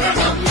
Bum, bum, bum.